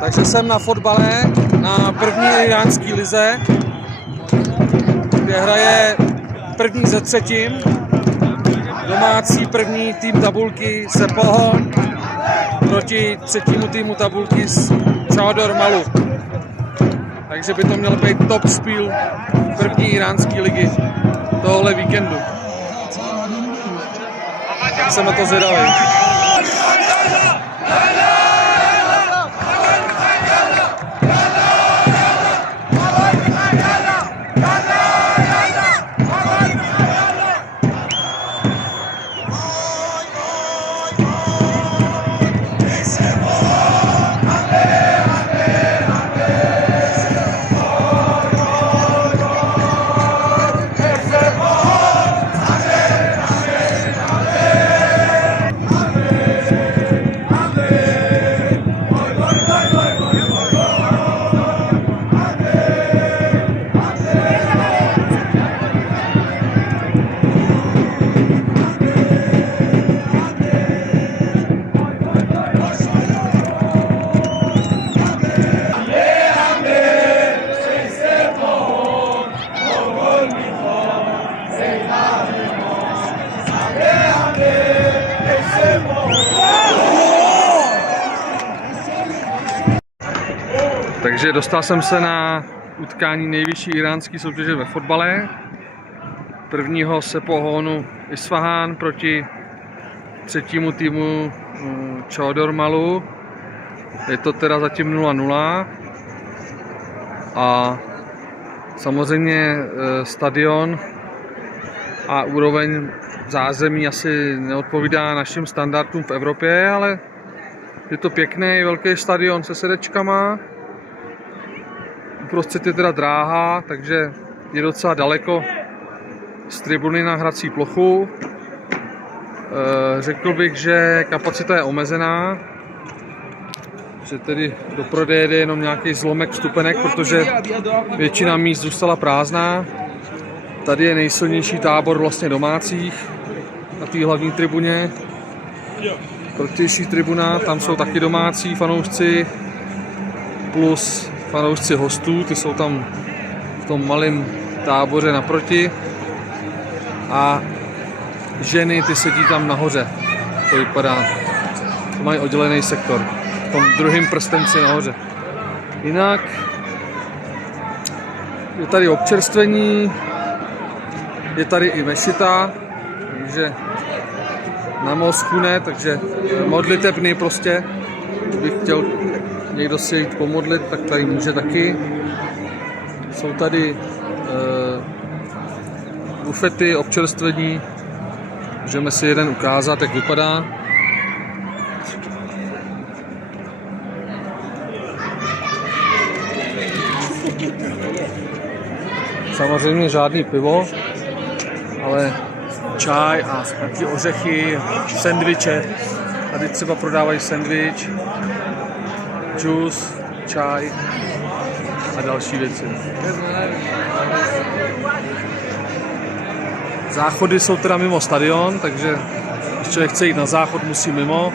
Takže jsem na fotbale, na první iránské lize, kde hraje první ze třetím, domácí první tým tabulky Sepohon proti třetímu týmu tabulky z Chador Mallu. Takže by to měl být top spíl první iránské ligy tohohle víkendu. Tak jsem na to zvědavý. Takže dostal jsem se na utkání nejvyšší iránské soutěže ve fotbale. Prvního Sepohonu Isfahan proti třetímu týmu Chador Mallu. Je to teda zatím 0-0. A samozřejmě stadion a úroveň zázemí asi neodpovídá našim standardům v Evropě, ale je to pěkný velký stadion se sedečkama. Uprostřed je teda dráha, takže je docela daleko z tribuny na hrací plochu. Řekl bych, že kapacita je omezená, že tedy do prodeje jde jenom nějaký zlomek vstupenek, protože většina míst zůstala prázdná. Tady je nejsilnější tábor vlastně domácích na té hlavní tribuně. Protější tribuna, tam jsou taky domácí fanoušci plus fanoušci hostů, ty jsou tam v tom malém táboře naproti. A ženy, ty sedí tam nahoře, to vypadá, to mají oddělený sektor, v tom druhém prstenci nahoře. Jinak je tady občerstvení, je tady i mešita, takže namaz ne, takže modlitebny prostě, kdyby chtěl někdo si jít pomodlit, tak tady může taky. Jsou tady bufety, občerstvení, můžeme si jeden ukázat, jak vypadá. Samozřejmě žádný pivo, ale čaj a nějaké ořechy, sendviče. Tady třeba prodávají sendvič, džus, čaj a další věci. Záchody jsou teda mimo stadion, takže když člověk chce jít na záchod, musí mimo.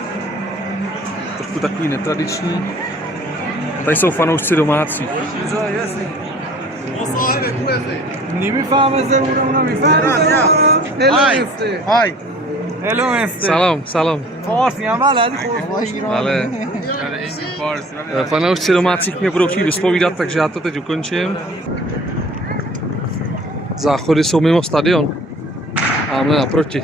Trošku takový netradiční. Tady jsou fanoušci domácí. Hay. Salam, salam. Ale fanoušci domácích mě budou chtít vyspovídat, takže já to teď ukončím. Záchody jsou mimo stadion. Tamhle naproti.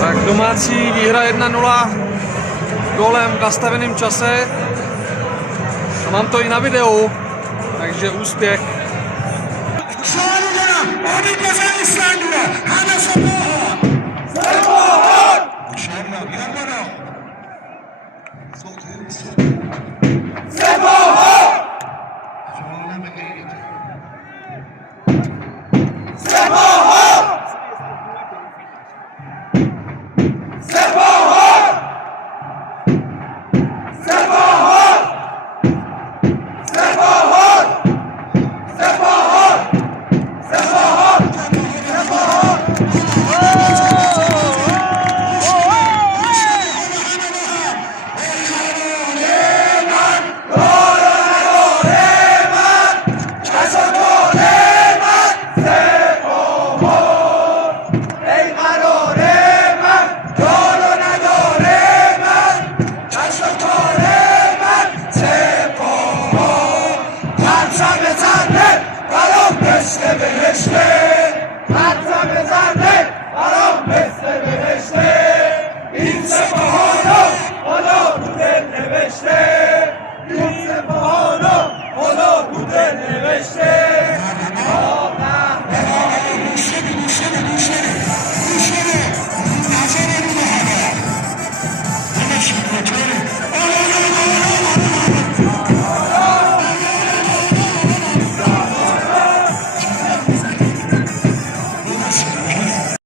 Tak domácí výhra 1-0 gólem v nastaveném čase. A mám to i na videu, takže úspěch.